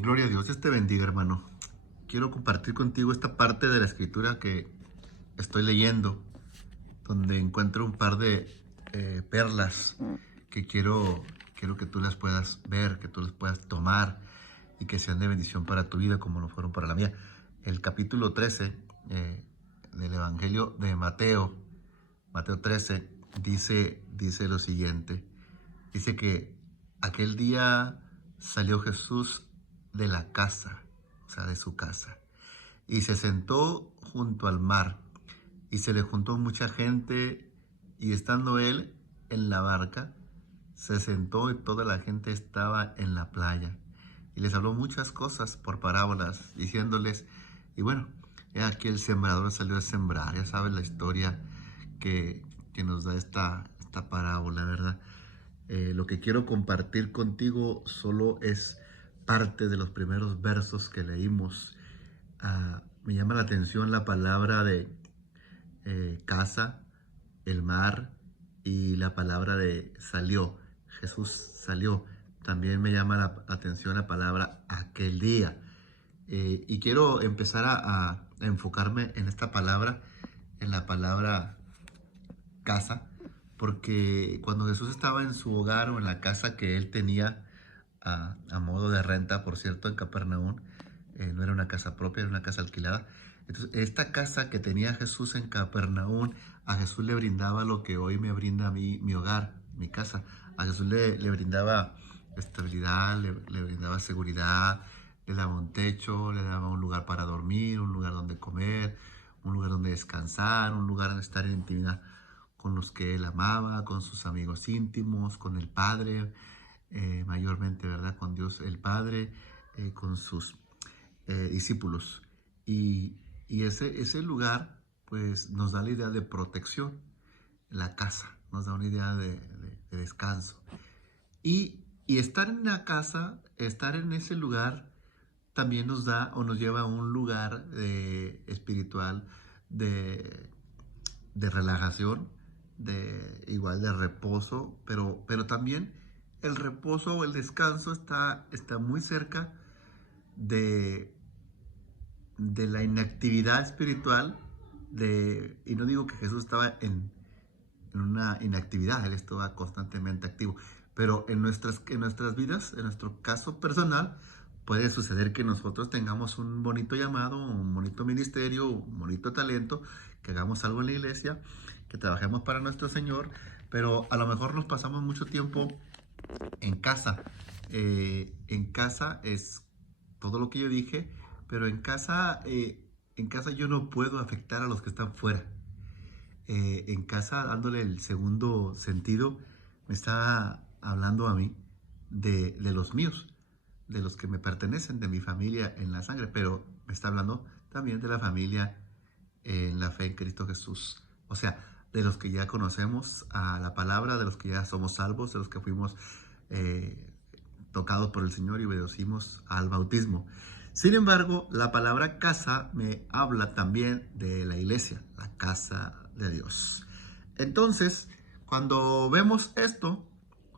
Gloria a Dios, Dios te bendiga, hermano. Quiero compartir contigo esta parte de la escritura que estoy leyendo, donde encuentro un par de perlas que quiero que tú las puedas ver, que tú las puedas tomar y que sean de bendición para tu vida como lo fueron para la mía. El capítulo 13 del Evangelio de Mateo, Mateo 13, dice lo siguiente. Dice que aquel día salió Jesús de la casa, o sea, de su casa, y se sentó junto al mar, y se le juntó mucha gente, y estando él en la barca, se sentó y toda la gente estaba en la playa, y les habló muchas cosas por parábolas, diciéndoles, y bueno, he aquí el sembrador salió a sembrar. Ya sabes la historia que nos da esta parábola, ¿verdad? Lo que quiero compartir contigo solo es parte de los primeros versos que leímos. Me llama la atención la palabra de casa, el mar, y la palabra de salió. Jesús salió. También me llama la atención la palabra aquel día. Y quiero empezar a enfocarme en esta palabra, en la palabra casa, porque cuando Jesús estaba en su hogar o en la casa que él tenía a modo de renta, por cierto, en Capernaum, no era una casa propia, era una casa alquilada. Entonces, esta casa que tenía Jesús en Capernaum, a Jesús le brindaba lo que hoy me brinda a mí mi hogar, mi casa. A Jesús le brindaba estabilidad, le brindaba seguridad, le daba un techo, le daba un lugar para dormir, un lugar donde comer, un lugar donde descansar, un lugar donde estar en intimidad con los que él amaba, con sus amigos íntimos, con el Padre, mayormente, ¿verdad? Con Dios el Padre, con sus discípulos. Y ese lugar, pues, nos da la idea de protección, la casa, nos da una idea de descanso. Y estar en la casa, estar en ese lugar, también nos da o nos lleva a un lugar espiritual de relajación, igual de reposo, pero también el reposo o el descanso está muy cerca de, de la inactividad espiritual, y no digo que Jesús estaba en una inactividad, él estaba constantemente activo, pero en nuestras vidas, en nuestro caso personal, puede suceder que nosotros tengamos un bonito llamado, un bonito ministerio, un bonito talento, que hagamos algo en la iglesia, que trabajemos para nuestro Señor, pero a lo mejor nos pasamos mucho tiempo en casa. En casa es todo lo que yo dije, pero en casa yo no puedo afectar a los que están fuera. En casa, dándole el segundo sentido, me está hablando a mí de los míos, de los que me pertenecen, de mi familia en la sangre, pero me está hablando también de la familia en la fe en Cristo Jesús. O sea, de los que ya conocemos a la palabra, de los que ya somos salvos, de los que fuimos eh, tocados por el Señor y obedecimos al bautismo. Sin embargo, la palabra casa me habla también de la iglesia, la casa de Dios. Entonces, cuando vemos esto,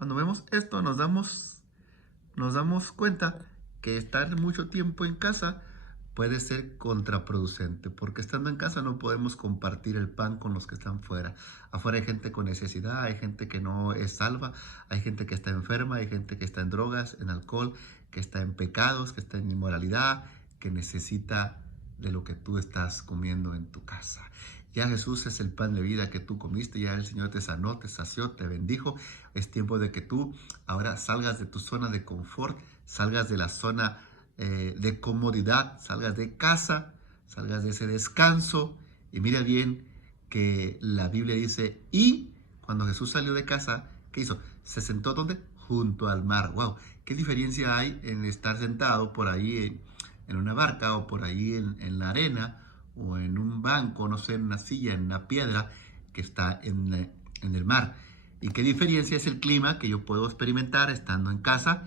nos damos cuenta que estar mucho tiempo en casa puede ser contraproducente, porque estando en casa no podemos compartir el pan con los que están fuera. Afuera hay gente con necesidad, hay gente que no es salva, hay gente que está enferma, hay gente que está en drogas, en alcohol, que está en pecados, que está en inmoralidad, que necesita de lo que tú estás comiendo en tu casa. Ya Jesús es el pan de vida que tú comiste, ya el Señor te sanó, te sació, te bendijo. Es tiempo de que tú ahora salgas de tu zona de confort, salgas de la zona de comodidad, salgas de casa, salgas de ese descanso. Y mira bien que la Biblia dice, y cuando Jesús salió de casa, ¿qué hizo? Se sentó ¿dónde? Junto al mar. ¡Wow! ¿Qué diferencia hay en estar sentado por ahí en una barca o por ahí en la arena o en un banco, no sé, en una silla, en una piedra que está en el mar? ¿Y qué diferencia es el clima que yo puedo experimentar estando en casa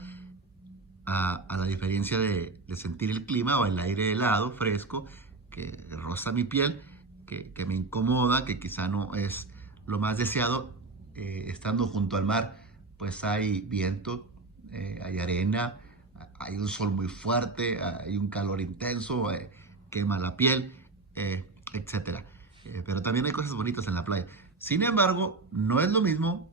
a la diferencia de sentir el clima o el aire helado, fresco, que roza mi piel, que me incomoda, que quizá no es lo más deseado? Estando junto al mar, pues hay viento, hay arena, hay un sol muy fuerte, hay un calor intenso, quema la piel, etc. Pero también hay cosas bonitas en la playa. Sin embargo, no es lo mismo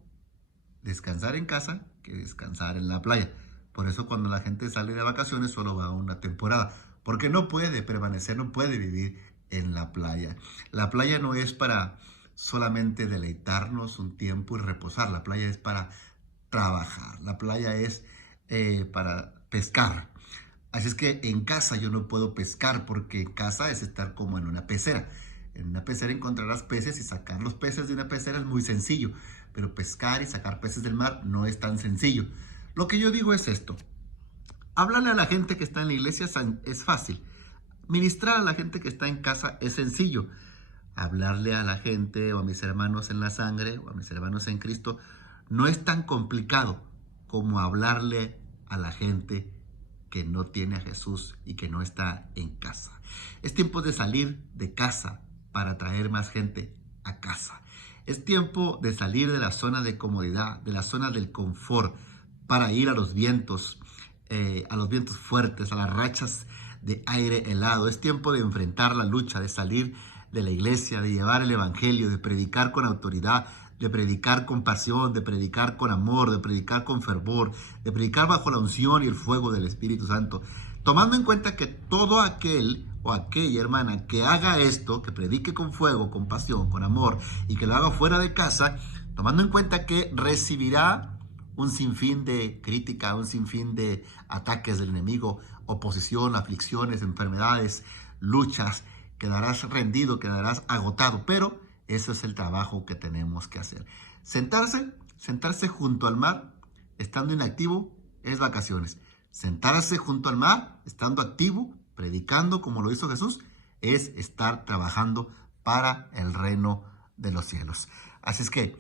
descansar en casa que descansar en la playa. Por eso cuando la gente sale de vacaciones solo va una temporada, porque no puede permanecer, no puede vivir en la playa. La playa no es para solamente deleitarnos un tiempo y reposar, la playa es para trabajar, la playa es para pescar. Así es que en casa yo no puedo pescar porque en casa es estar como en una pecera. En una pecera encontrarás peces y sacar los peces de una pecera es muy sencillo, pero pescar y sacar peces del mar no es tan sencillo. Lo que yo digo es esto: hablarle a la gente que está en la iglesia es fácil. Ministrar a la gente que está en casa es sencillo. Hablarle a la gente o a mis hermanos en la sangre o a mis hermanos en Cristo no es tan complicado como hablarle a la gente que no tiene a Jesús y que no está en casa. Es tiempo de salir de casa para traer más gente a casa. Es tiempo de salir de la zona de comodidad, de la zona del confort, para ir a los vientos fuertes, a las rachas de aire helado. Es tiempo de enfrentar la lucha, de salir de la iglesia, de llevar el evangelio, de predicar con autoridad, de predicar con pasión, de predicar con amor, de predicar con fervor, de predicar bajo la unción y el fuego del Espíritu Santo. Tomando en cuenta que todo aquel o aquella hermana que haga esto, que predique con fuego, con pasión, con amor y que lo haga fuera de casa, tomando en cuenta que recibirá un sinfín de crítica, un sinfín de ataques del enemigo, oposición, aflicciones, enfermedades, luchas, quedarás rendido, quedarás agotado, pero eso es el trabajo que tenemos que hacer. Sentarse junto al mar, estando inactivo, es vacaciones. Sentarse junto al mar, estando activo, predicando como lo hizo Jesús, es estar trabajando para el reino de los cielos. Así es que,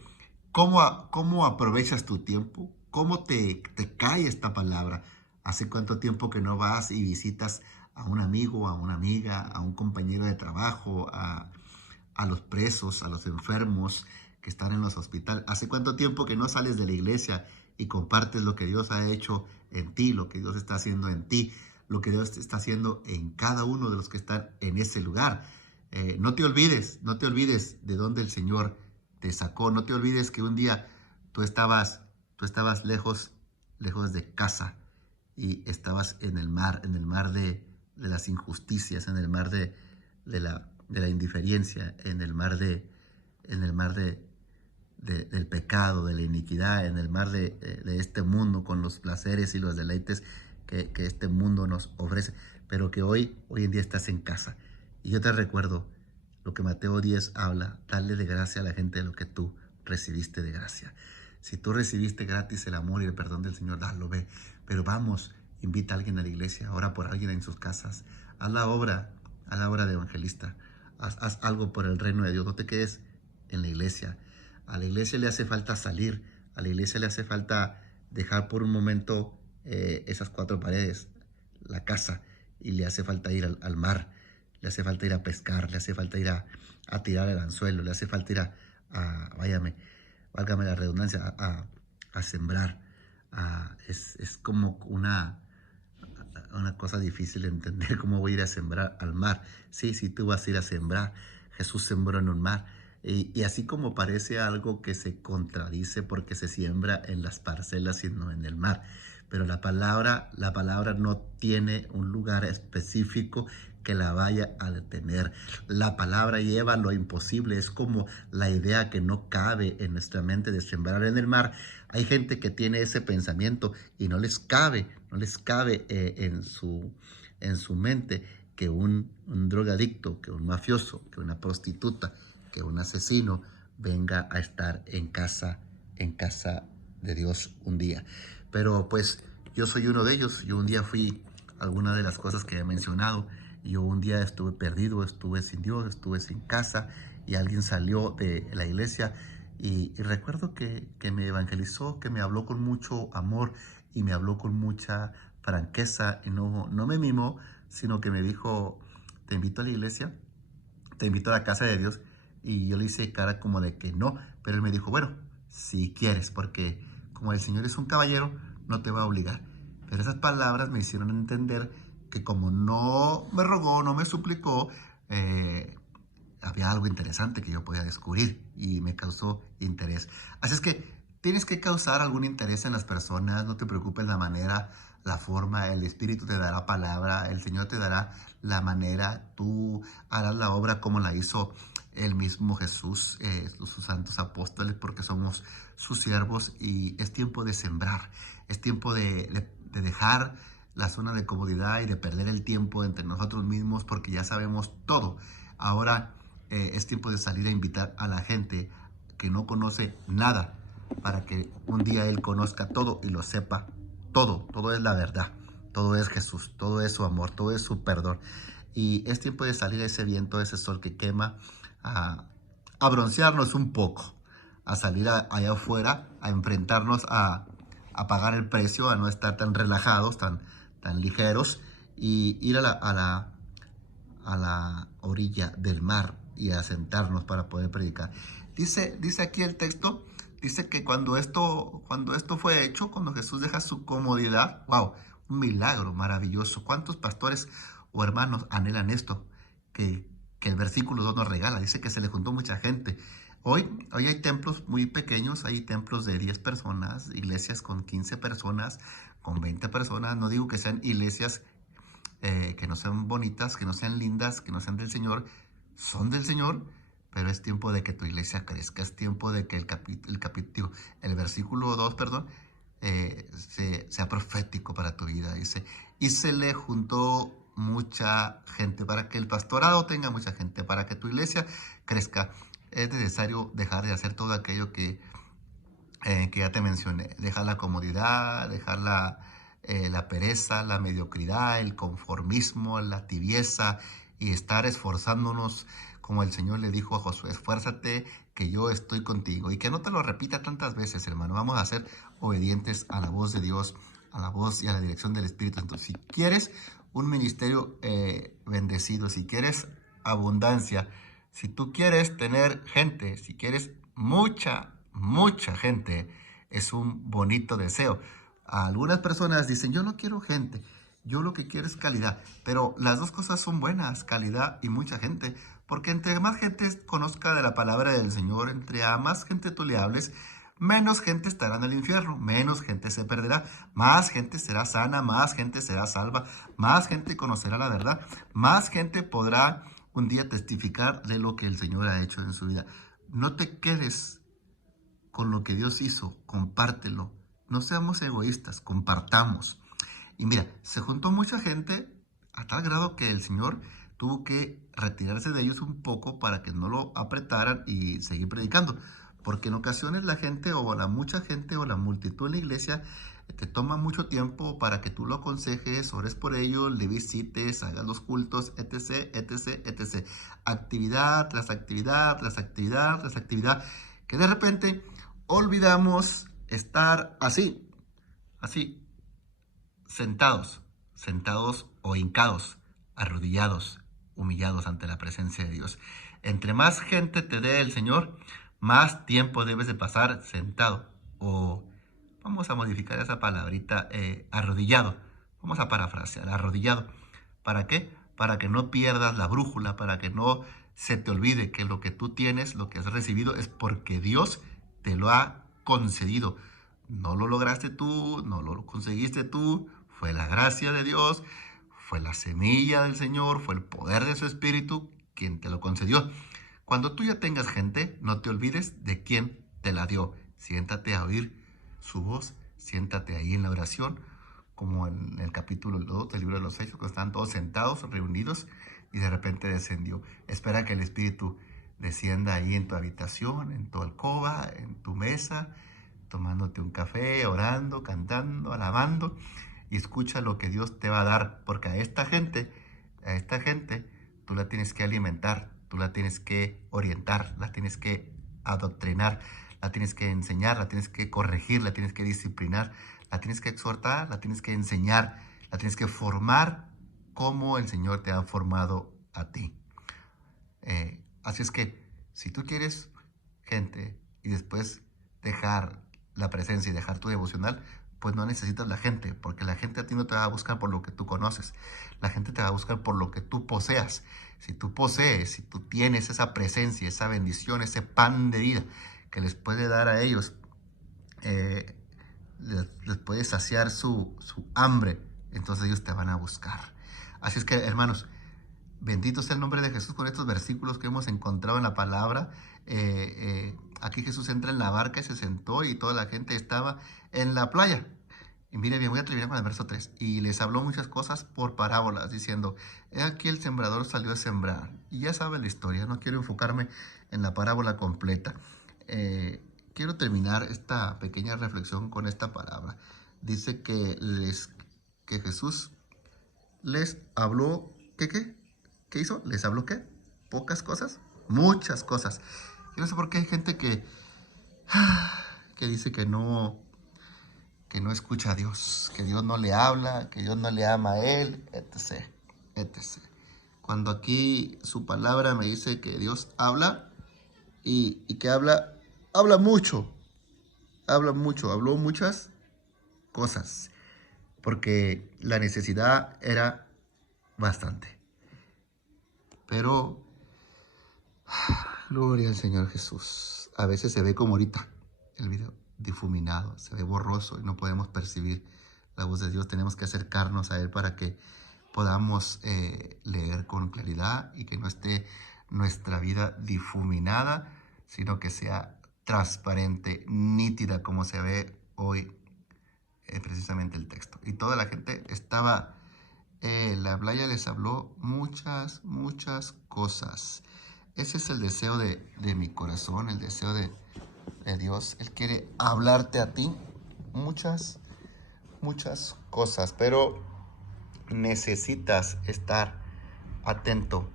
¿cómo aprovechas tu tiempo? ¿Cómo te cae esta palabra? ¿Hace cuánto tiempo que no vas y visitas a un amigo, a una amiga, a un compañero de trabajo, a los presos, a los enfermos que están en los hospitales? ¿Hace cuánto tiempo que no sales de la iglesia y compartes lo que Dios ha hecho en ti, lo que Dios está haciendo en ti, lo que Dios está haciendo en cada uno de los que están en ese lugar? No te olvides de dónde el Señor te sacó. No te olvides que un día tú estabas lejos de casa y estabas en el mar de las injusticias, en el mar de la indiferencia, en el mar del pecado, de la iniquidad, en el mar de este mundo con los placeres y los deleites que este mundo nos ofrece, pero que hoy en día estás en casa. Y yo te recuerdo lo que Mateo 10 habla: darle de gracia a la gente de lo que tú recibiste de gracia. Si tú recibiste gratis el amor y el perdón del Señor, dalo, ve. Pero vamos, invita a alguien a la iglesia, ora por alguien en sus casas, haz la obra de evangelista, haz algo por el reino de Dios, no te quedes en la iglesia. A la iglesia le hace falta salir, a la iglesia le hace falta dejar por un momento esas cuatro paredes, la casa, y le hace falta ir al mar, le hace falta ir a pescar, le hace falta ir a tirar el anzuelo, le hace falta ir válgame la redundancia, a sembrar. Es como una cosa difícil de entender. ¿Cómo voy a ir a sembrar al mar? Sí, tú vas a ir a sembrar. Jesús sembró en un mar. Y así como parece algo que se contradice porque se siembra en las parcelas y no en el mar. Pero la palabra no tiene un lugar específico que la vaya a detener. La palabra lleva lo imposible. Es como la idea que no cabe en nuestra mente de sembrar en el mar. Hay gente que tiene ese pensamiento y no les cabe en su mente que un drogadicto, que un mafioso, que una prostituta, que un asesino venga a estar en casa de Dios un día. Pero pues yo soy uno de ellos. Yo un día fui alguna de las cosas que he mencionado. Yo un día estuve perdido, estuve sin Dios, estuve sin casa, y alguien salió de la iglesia y recuerdo que me evangelizó, que me habló con mucho amor y me habló con mucha franqueza, y no me mimó, sino que me dijo: te invito a la iglesia, te invito a la casa de Dios. Y yo le hice cara como de que no, pero él me dijo: bueno, si quieres, porque como el Señor es un caballero, no te va a obligar. Pero esas palabras me hicieron entender que como no me rogó, no me suplicó, había algo interesante que yo podía descubrir y me causó interés. Así es que tienes que causar algún interés en las personas, no te preocupes la manera, la forma, el Espíritu te dará palabra, el Señor te dará la manera, tú harás la obra como la hizo el mismo Jesús, sus santos apóstoles, porque somos sus siervos y es tiempo de sembrar, es tiempo de dejar la zona de comodidad y de perder el tiempo entre nosotros mismos porque ya sabemos todo. Ahora es tiempo de salir a invitar a la gente que no conoce nada para que un día él conozca todo y lo sepa todo. Todo es la verdad, todo es Jesús, todo es su amor, todo es su perdón. Y es tiempo de salir a ese viento, a ese sol que quema, a, a broncearnos un poco, a salir allá afuera, a enfrentarnos a pagar el precio, a no estar tan relajados, tan ligeros, y ir a la orilla del mar y a sentarnos para poder predicar. Dice aquí el texto, dice que cuando esto fue hecho, cuando Jesús deja su comodidad, wow, un milagro maravilloso. ¿Cuántos pastores o hermanos anhelan esto que el versículo 2 nos regala? Dice que se le juntó mucha gente. Hoy hay templos muy pequeños, hay templos de 10 personas, iglesias con 15 personas, con 20 personas. No digo que sean iglesias que no sean bonitas, que no sean lindas, que no sean del Señor, son del Señor, pero es tiempo de que tu iglesia crezca, es tiempo de que el versículo 2, perdón, sea profético para tu vida. Dice, y se le juntó mucha gente para que el pastorado tenga mucha gente, para que tu iglesia crezca. Es necesario dejar de hacer todo aquello que ya te mencioné. Dejar la comodidad, dejar la pereza, la mediocridad, el conformismo, la tibieza y estar esforzándonos como el Señor le dijo a Josué, esfuérzate que yo estoy contigo. Y que no te lo repita tantas veces, hermano. Vamos a ser obedientes a la voz de Dios, a la voz y a la dirección del Espíritu. Entonces, si quieres un ministerio bendecido, si quieres abundancia, si tú quieres tener gente, si quieres mucha gente, es un bonito deseo. Algunas personas dicen, yo no quiero gente, yo lo que quiero es calidad. Pero las dos cosas son buenas, calidad y mucha gente. Porque entre más gente conozca de la palabra del Señor, entre a más gente tú le hables, menos gente estará en el infierno, menos gente se perderá, más gente será sana, más gente será salva, más gente conocerá la verdad, más gente podrá un día testificar de lo que el Señor ha hecho en su vida. No te quedes con lo que Dios hizo, compártelo. No seamos egoístas, compartamos. Y mira, se juntó mucha gente a tal grado que el Señor tuvo que retirarse de ellos un poco para que no lo apretaran y seguir predicando. Porque en ocasiones la gente o la mucha gente o la multitud en la iglesia te toma mucho tiempo para que tú lo aconsejes, ores por ellos, le visites, hagas los cultos, etc, etc, etc. Actividad tras actividad, tras actividad, tras actividad, que de repente olvidamos estar así, sentados o hincados, arrodillados, humillados ante la presencia de Dios. Entre más gente te dé el Señor, más tiempo debes de pasar sentado o vamos a modificar esa palabrita, arrodillado. Vamos a parafrasear, arrodillado. ¿Para qué? Para que no pierdas la brújula, para que no se te olvide que lo que tú tienes, lo que has recibido, es porque Dios te lo ha concedido. No lo lograste tú, no lo conseguiste tú, fue la gracia de Dios, fue la semilla del Señor, fue el poder de su Espíritu quien te lo concedió. Cuando tú ya tengas gente, no te olvides de quién te la dio. Siéntate a oír su voz, siéntate ahí en la oración, como en el capítulo 2 del libro de los Hechos, que están todos sentados, reunidos, y de repente descendió. Espera que el Espíritu descienda ahí en tu habitación, en tu alcoba, en tu mesa, tomándote un café, orando, cantando, alabando, y escucha lo que Dios te va a dar, porque a esta gente, tú la tienes que alimentar, tú la tienes que orientar, la tienes que adoctrinar, la tienes que enseñar, la tienes que corregir, la tienes que disciplinar, la tienes que exhortar, la tienes que enseñar, la tienes que formar como el Señor te ha formado a ti. Así es que si tú quieres gente y después dejar la presencia y dejar tu devocional, pues no necesitas la gente, porque la gente a ti no te va a buscar por lo que tú conoces, la gente te va a buscar por lo que tú poseas. Si tú posees, si tú tienes esa presencia, esa bendición, ese pan de vida que les puede dar a ellos, eh, les puede saciar su hambre, entonces ellos te van a buscar. Así es que, hermanos, bendito sea el nombre de Jesús con estos versículos que hemos encontrado en la palabra. Aquí Jesús entra en la barca y se sentó y toda la gente estaba en la playa. Y mire bien, voy a terminar con el verso 3. Y les habló muchas cosas por parábolas, diciendo, he aquí el sembrador salió a sembrar. Y ya saben la historia, no quiero enfocarme en la parábola completa. Quiero terminar esta pequeña reflexión con esta palabra. Dice que Jesús les habló, ¿qué? ¿Qué hizo? ¿Les habló qué? ¿Pocas cosas? Muchas cosas. Yo no sé por qué hay gente que dice que no escucha a Dios, que Dios no le habla, que Dios no le ama a él, etc. etc. Cuando aquí su palabra me dice que Dios habla y que habla mucho, habló muchas cosas, porque la necesidad era bastante. Pero, gloria al Señor Jesús. A veces se ve como ahorita el video difuminado, se ve borroso y no podemos percibir la voz de Dios. Tenemos que acercarnos a Él para que podamos leer con claridad y que no esté nuestra vida difuminada, sino que sea transparente, nítida, como se ve hoy precisamente el texto. Y toda la gente estaba, la playa les habló muchas cosas. Ese es el deseo de mi corazón, el deseo de Dios. Él quiere hablarte a ti muchas cosas, pero necesitas estar atento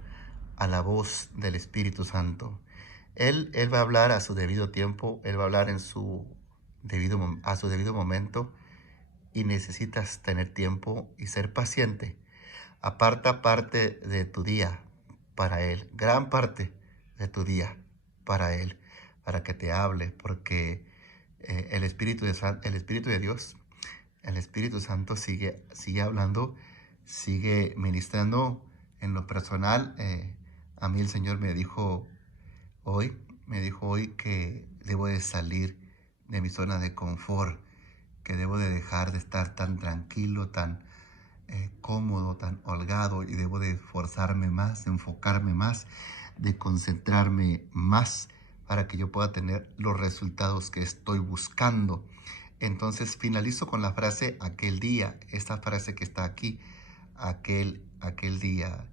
a la voz del Espíritu Santo. Él va a hablar a su debido tiempo, Él va a hablar a su debido momento, y necesitas tener tiempo y ser paciente. Aparta parte de tu día para Él, gran parte de tu día para Él, para que te hable, porque el Espíritu de Dios, el Espíritu Santo sigue hablando, sigue ministrando. En lo personal, a mí el Señor me dijo hoy que debo de salir de mi zona de confort, que debo de dejar de estar tan tranquilo, tan cómodo, tan holgado, y debo de esforzarme más, de enfocarme más, de concentrarme más para que yo pueda tener los resultados que estoy buscando. Entonces finalizo con la frase aquel día, esta frase que está aquí, aquel día,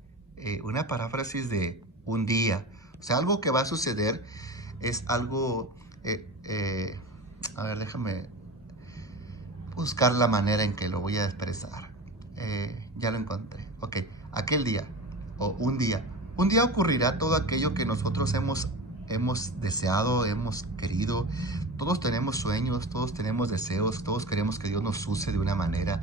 una paráfrasis de un día, o sea, algo que va a suceder, es algo, a ver, déjame buscar la manera en que lo voy a expresar. Ya lo encontré. Ok, aquel día o un día. Un día ocurrirá todo aquello que nosotros hemos deseado, hemos querido. Todos tenemos sueños, todos tenemos deseos, todos queremos que Dios nos use de una manera,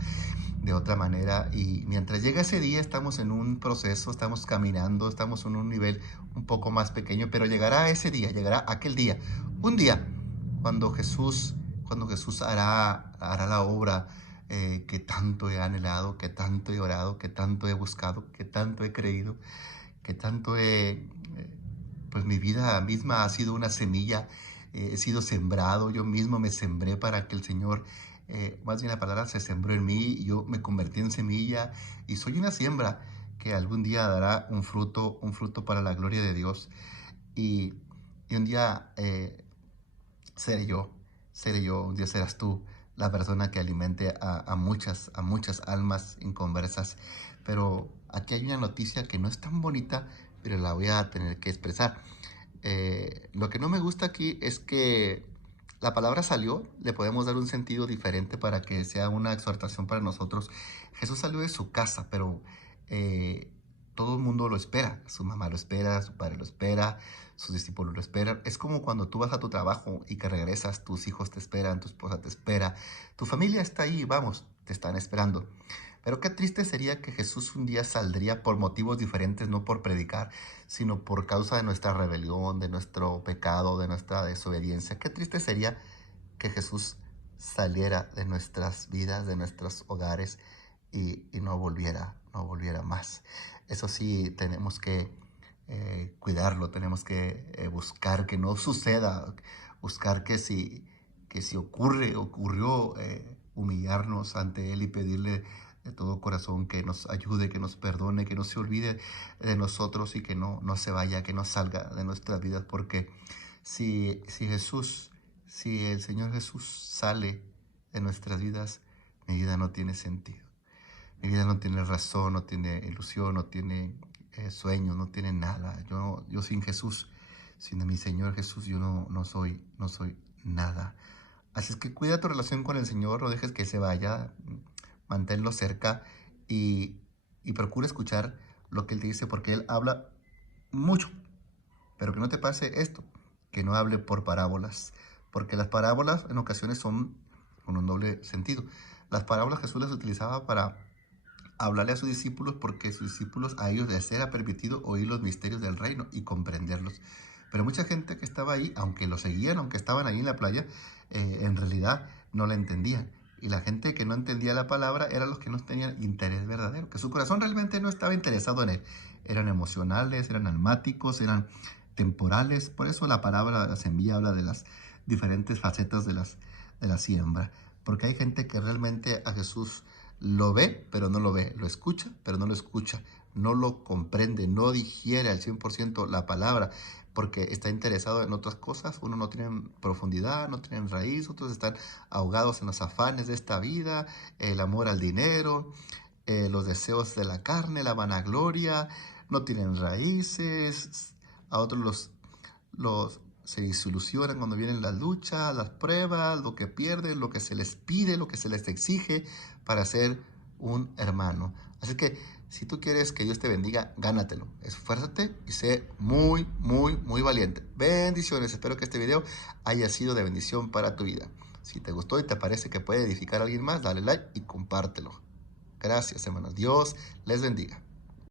de otra manera. Y mientras llega ese día estamos en un proceso, estamos caminando, estamos en un nivel un poco más pequeño, pero llegará ese día, llegará aquel día. Un día cuando Jesús hará la obra que tanto he anhelado, que tanto he orado, que tanto he buscado, que tanto he creído, que tanto pues mi vida misma ha sido una semilla, he sido sembrado, yo mismo me sembré para que el Señor, más bien la palabra se sembró en mí, y yo me convertí en semilla y soy una siembra que algún día dará un fruto para la gloria de Dios. Y un día seré yo, un día serás tú la persona que alimente a muchas almas inconversas. Pero aquí hay una noticia que no es tan bonita, pero la voy a tener que expresar. Lo que no me gusta aquí es que la palabra salió, le podemos dar un sentido diferente para que sea una exhortación para nosotros. Jesús salió de su casa, pero todo el mundo lo espera. Su mamá lo espera, su padre lo espera, sus discípulos lo esperan. Es como cuando tú vas a tu trabajo y que regresas, tus hijos te esperan, tu esposa te espera, tu familia está ahí, vamos, te están esperando. Pero qué triste sería que Jesús un día saldría por motivos diferentes, no por predicar, sino por causa de nuestra rebelión, de nuestro pecado, de nuestra desobediencia. Qué triste sería que Jesús saliera de nuestras vidas, de nuestros hogares y no volviera más. Eso sí, tenemos que cuidarlo, tenemos que buscar que no suceda, buscar que si ocurrió, humillarnos ante Él y pedirle de todo corazón que nos ayude, que nos perdone, que no se olvide de nosotros y que no se vaya, que no salga de nuestras vidas, porque si el Señor Jesús sale de nuestras vidas, mi vida no tiene sentido. Mi vida no tiene razón, no tiene ilusión, no tiene sueño, no tiene nada. Yo sin Jesús, sin mi Señor Jesús, yo no soy nada. Así es que cuida tu relación con el Señor, no dejes que se vaya, manténlo cerca y, y procura escuchar lo que Él te dice, porque Él habla mucho. Pero que no te pase esto, que no hable por parábolas, porque las parábolas en ocasiones son con un doble sentido. Las parábolas Jesús las utilizaba para hablarle a sus discípulos porque sus discípulos a ellos les era permitido oír los misterios del reino y comprenderlos. Pero mucha gente que estaba ahí, aunque lo seguían, aunque estaban ahí en la playa, en realidad no la entendían. Y la gente que no entendía la palabra eran los que no tenían interés verdadero, que su corazón realmente no estaba interesado en él. Eran emocionales, eran almáticos, eran temporales. Por eso la palabra, la semilla, habla de las diferentes facetas de la siembra. Porque hay gente que realmente a Jesús lo ve, pero no lo ve. Lo escucha, pero no lo escucha. No lo comprende, no digiere al 100% la palabra, porque está interesado en otras cosas. Unos no tienen profundidad, no tienen raíz, otros están ahogados en los afanes de esta vida, el amor al dinero, los deseos de la carne, la vanagloria, no tienen raíces. A otros se desilusionan cuando vienen las luchas, las pruebas, lo que pierden, lo que se les pide, lo que se les exige para ser un hermano. Así que si tú quieres que Dios te bendiga, gánatelo. Esfuérzate y sé muy, muy, muy valiente. Bendiciones. Espero que este video haya sido de bendición para tu vida. Si te gustó y te parece que puede edificar a alguien más, dale like y compártelo. Gracias, hermanos. Dios les bendiga.